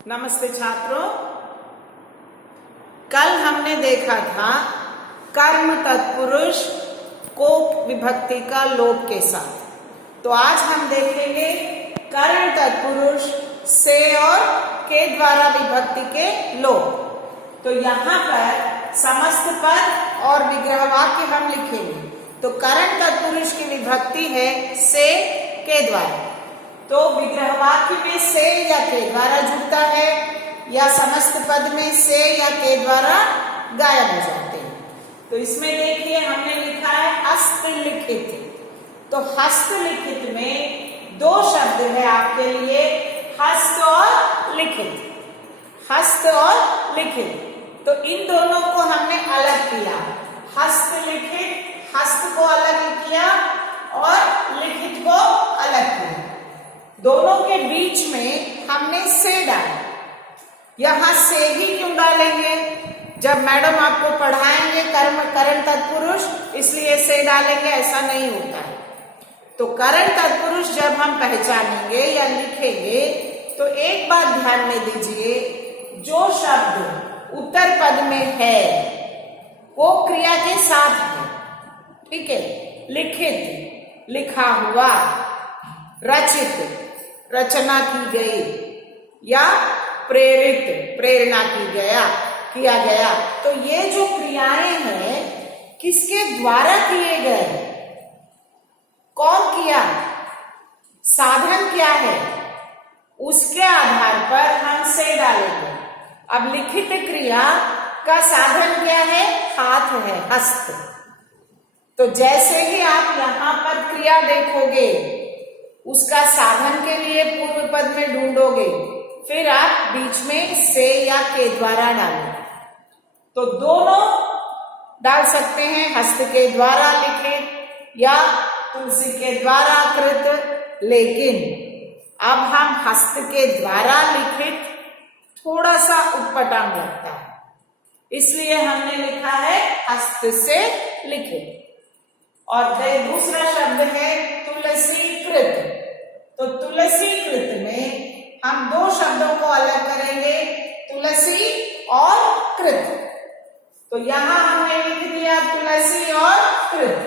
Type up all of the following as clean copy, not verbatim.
नमस्ते छात्रों, कल हमने देखा था कर्म तत्पुरुष को विभक्ति का लोप के साथ। तो आज हम देखेंगे कर्म तत्पुरुष से और के द्वारा विभक्ति के लोप। तो यहाँ पर समस्त पद और विग्रह वाक्य हम लिखेंगे। तो कर्म तत्पुरुष की विभक्ति है से के द्वारा। तो विग्रह वाक्य में से या के द्वारा जुड़ता है या समस्त पद में से या के द्वारा गायब हो जाते हैं। तो इसमें देखिए हमने लिखा है हस्तलिखित। तो हस्तलिखित में दो शब्द है आपके लिए, हस्त और लिखित। हस्त और लिखित, तो इन दोनों को हमने अलग किया। हस्तलिखित, हस्त को अलग किया और लिखित को अलग किया। दोनों के बीच में हमने से डाला। यहां से ही क्यों डालेंगे? जब मैडम आपको पढ़ाएंगे करण तत्पुरुष, इसलिए से डालेंगे, ऐसा नहीं होता है। तो करण तत्पुरुष जब हम पहचानेंगे या लिखेंगे तो एक बात ध्यान में दीजिए, जो शब्द उत्तर पद में है वो क्रिया के साथ है। ठीक है, लिखित लिखा हुआ, रचित रचना की गई, या प्रेरित प्रेरणा किया गया। तो ये जो क्रियाएं हैं किसके द्वारा किए गए? कौन किया? साधन क्या है? उसके आधार पर हम से डालेंगे। अब लिखित क्रिया का साधन क्या है? हाथ है, हस्त। तो जैसे ही आप यहां पर क्रिया देखोगे उसका साधन के लिए पूर्व पद में ढूंढोगे, फिर आप बीच में से या के द्वारा डालो। तो दोनों डाल सकते हैं, हस्त के द्वारा लिखित या तुलसी के द्वारा कृत। लेकिन अब हम हस्त के द्वारा लिखित थोड़ा सा उत्पटांग लगता है, इसलिए हमने लिखा है हस्त से लिखित। और दूसरा शब्द है तुलसीकृत। तो तुलसीकृत में हम दो शब्दों को अलग करेंगे, तुलसी और कृत। तो यहां हमने लिख दिया तुलसी और कृत।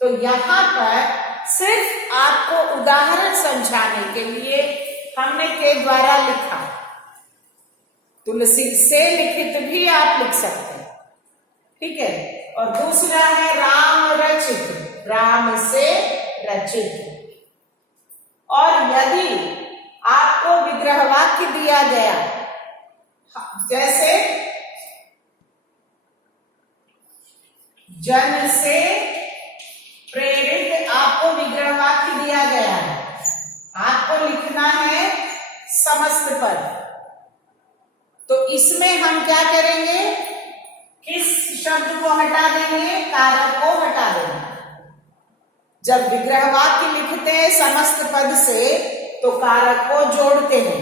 तो यहां पर सिर्फ आपको उदाहरण समझाने के लिए हमने के द्वारा लिखा। तुलसी से लिखित भी आप लिख सकते हैं। ठीक है। और दूसरा है राम रचित, राम से रचित। और यदि आपको विग्रह वाक्य दिया गया, जैसे जन से प्रेरित, आपको विग्रह वाक्य दिया गया है, आपको लिखना है समस्त पद। तो इसमें हम क्या करेंगे? किस शब्द को हटा देंगे? कारक को हटा देंगे। जब विग्रह वाक्य लिखते हैं समस्त पद से तो कारक को जोड़ते हैं।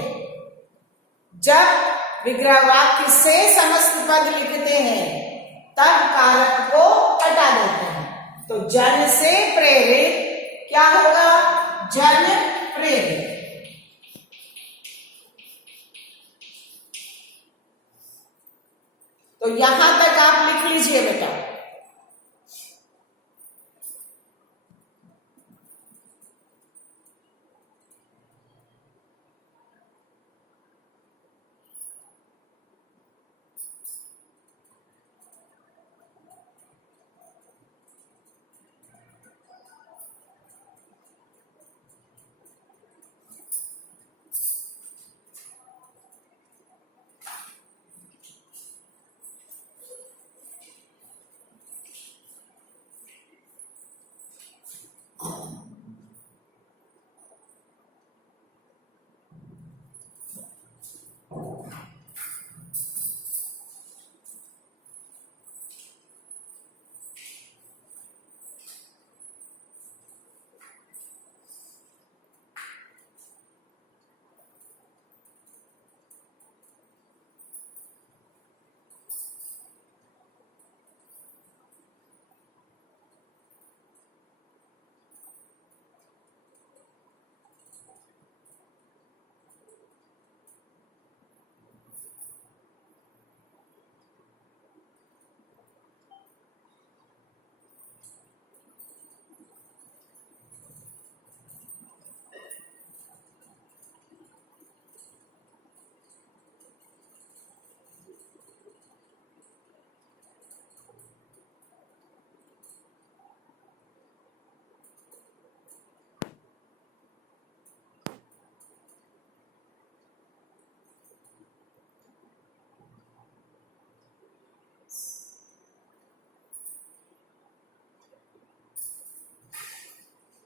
जब विग्रह वाक्य से समस्त पद लिखते हैं तब कारक को हटा देते हैं। तो जन से प्रेरित क्या होगा? जन प्रेरित। तो यहां तक आप लिख लीजिए बेटा।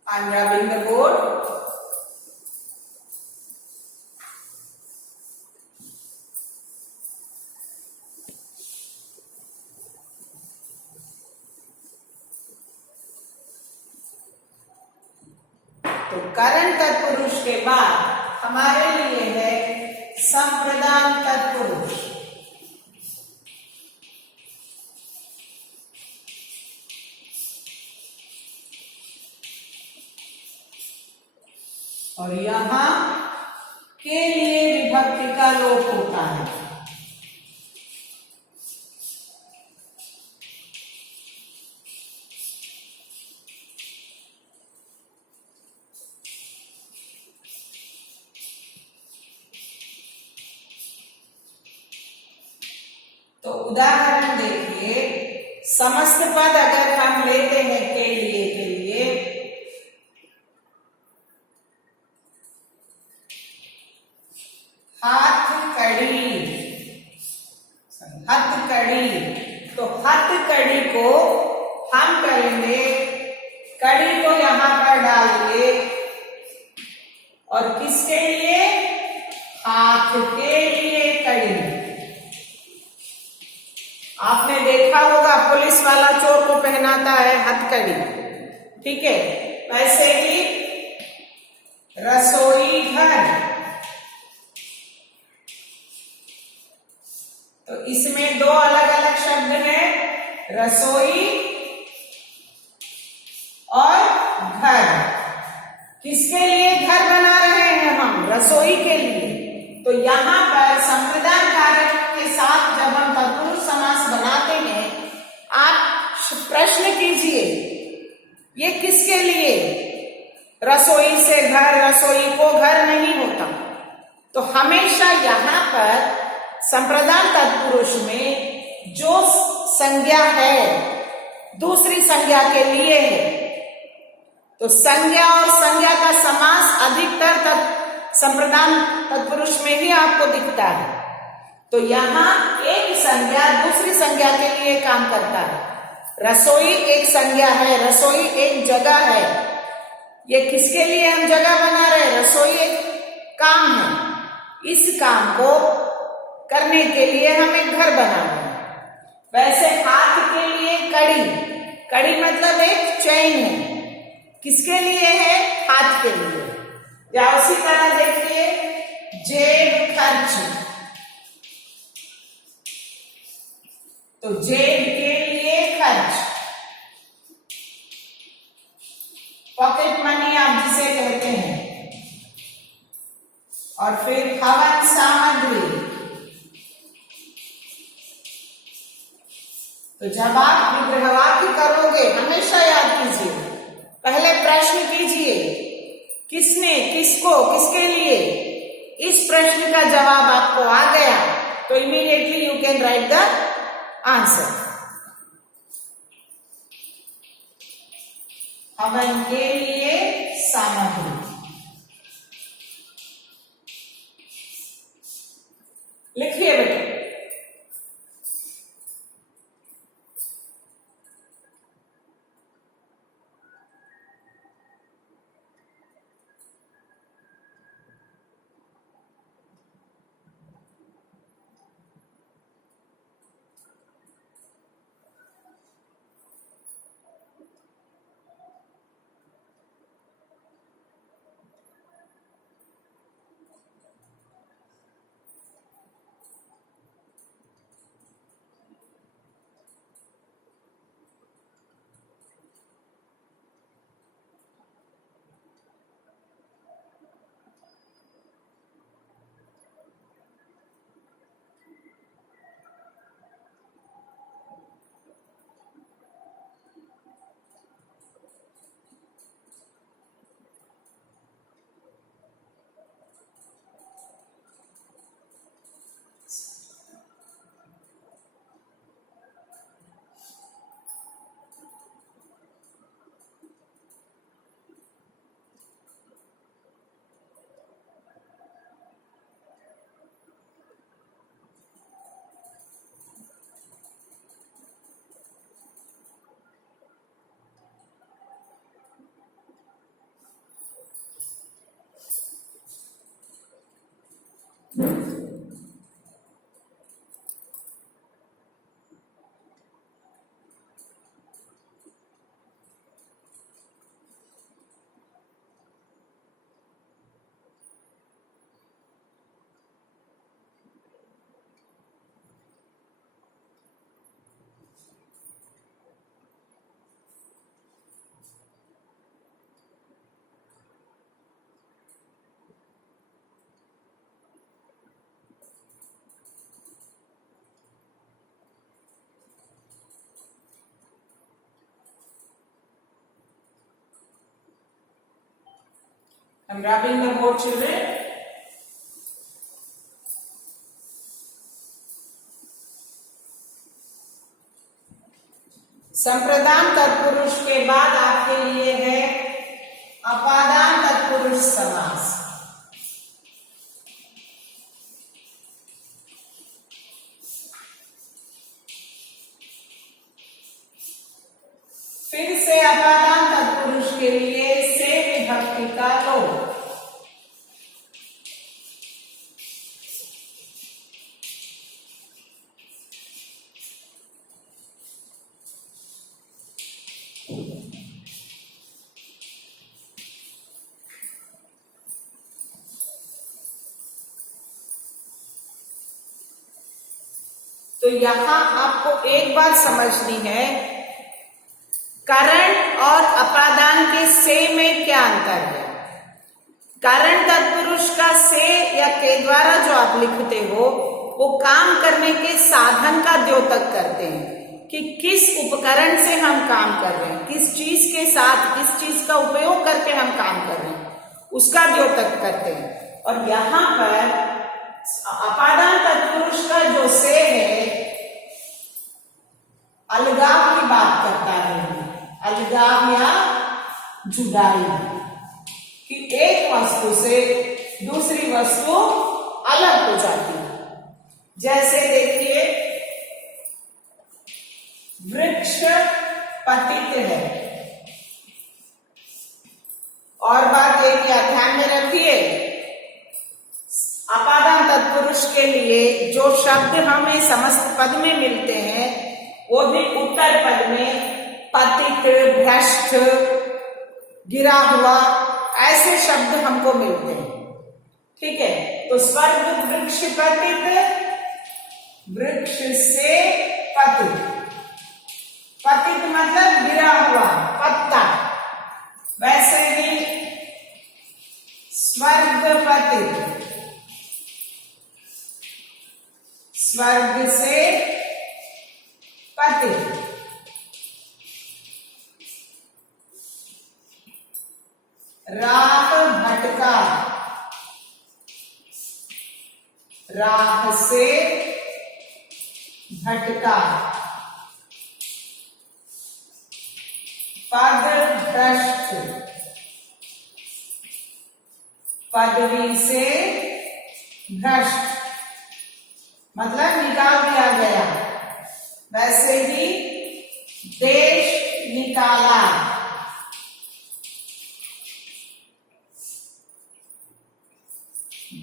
I'm rubbing the board. तो करण तत्पुरुष के बाद हमारे लिए है संप्रदान तत्पुरुष। और यहां के लिए विभक्ति का लोप होता है। तो उदाहरण देखिए, समस्त पद अगर हम लेते हैं के लिए हथकड़ी, तो हथकड़ी को हम करेंगे, कड़ी को यहां पर डालिए और किसके लिए? हाथ के लिए कड़ी। आपने देखा होगा पुलिस वाला चोर को पहनाता है हथकड़ी, ठीक है। वैसे ही रसोई घर, तो इसमें दो अलग अलग शब्द हैं, रसोई और घर। किसके लिए घर बना रहे हैं हम? रसोई के लिए। तो यहां पर संप्रदान कारक के साथ जब हम तत्पुरुष समास बनाते हैं, आप प्रश्न कीजिए ये किसके लिए? रसोई से घर, रसोई को घर नहीं होता। तो हमेशा यहां पर संप्रदान तत्पुरुष में जो संज्ञा है दूसरी संज्ञा के लिए है। तो संज्ञा और संज्ञा का समास अधिकतर संप्रदान तत्पुरुष में ही आपको दिखता है। तो यहां एक संज्ञा दूसरी संज्ञा के लिए काम करता है। रसोई एक संज्ञा है, रसोई एक जगह है। ये किसके लिए हम जगह बना रहे हैं? रसोई एक काम है, इस काम को करने के लिए हम एक घर बना रहे हैं। वैसे हाथ के लिए कड़ी, कड़ी मतलब एक चैन है, किसके लिए है? हाथ के लिए। या उसी तरह देखिए जेब खर्च, तो जेब के लिए खर्च, पॉकेट मनी आप जिसे कहते हैं। और फिर हवन सामग्री, तो जब आप विग्रहवाक्य करोगे हमेशा याद कीजिए, पहले प्रश्न कीजिए किसने, किसको, किसके लिए। इस प्रश्न का जवाब आपको आ गया तो immediately you can write the answer. हवन के लिए सामग्री, लिखिए बेटा। I'm rubbing the board, children. संप्रदान तत्पुरुष के बाद आपके लिए है अपादान तत्पुरुष समास। फिर से अपादान तत्पुरुष के लिए से विभक्ति का लोप। तो यहां आपको एक बात समझनी है, करण और अपादान के से में क्या अंतर है। करण तत्पुरुष का से या के द्वारा जो आप लिखते हो वो काम करने के साधन का द्योतक करते हैं कि किस उपकरण से हम काम कर रहे हैं, किस चीज के साथ, किस चीज का उपयोग करके हम काम कर रहे हैं, उसका द्योतक करते हैं। और यहां पर अपादान तत्पुरुष का जो से है अलगाव की बात करता है, अलगाव या जुदाई, कि एक वस्तु से दूसरी वस्तु अलग हो जाती है। जैसे देखिए वृक्ष पतित है, और बात एक ध्यान में रखिए, अपादान तत्पुरुष के लिए जो शब्द हमें समस्त पद में मिलते हैं वो भी उत्तर पद में पतित, भ्रष्ट, गिरा हुआ ऐसे शब्द हमको मिलते हैं। ठीक है, तो स्वर्ग वृक्ष पतित, वृक्ष से पतित, पतित मतलब गिरा हुआ पत्ता, वैसे ही स्वर्ग पतित, स्वर्ग से पतित। राह भटका, राह से भटका। पद भ्रष्ट, पदवी से भ्रष्ट मतलब निकाल दिया गया। वैसे ही देश निकाला,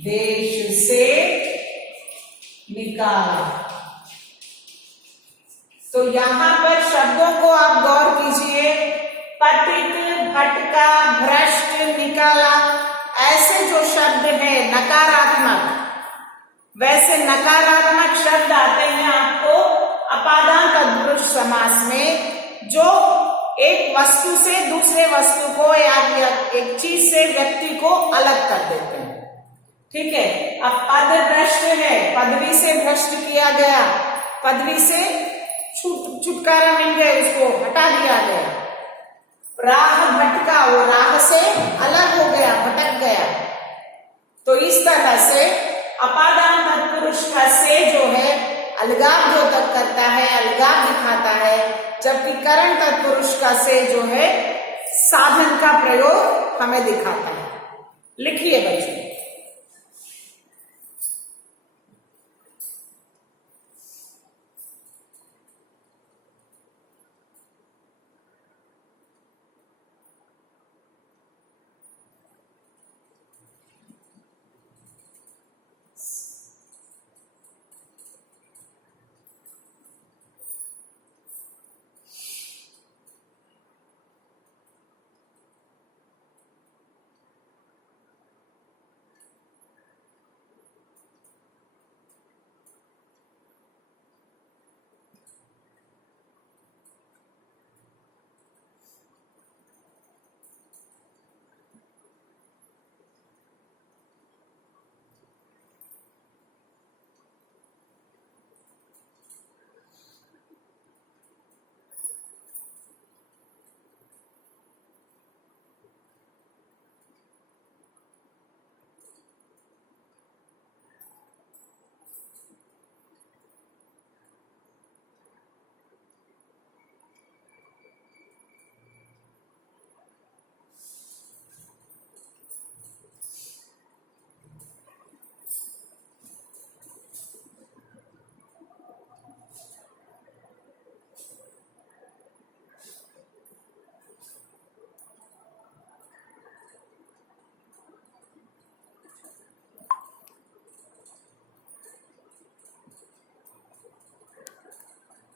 देश से निकाला। तो यहां पर शब्दों को आप गौर कीजिए, पतित, भटका, भ्रष्ट, निकाला, ऐसे जो शब्द है नकारात्मक, वैसे नकारात्मक शब्द आते हैं आपको अपादान तत्पुरुष समास में, जो एक वस्तु से दूसरे वस्तु को या एक चीज से व्यक्ति को अलग कर देते हैं। ठीक है, अब पद भ्रष्ट है, पदवी से भ्रष्ट किया गया, पदवी से छुटकारा मिल गया, उसको हटा दिया गया। राह भटका, वो राह से अलग हो गया, भटक गया। तो इस तरह से अपादान तत्पुरुष का से जो है अलगाव द्योतक करता है, अलगाव दिखाता है, जबकि करण तत्पुरुष का से जो है साधन का प्रयोग हमें दिखाता है। लिखिए बच्चे।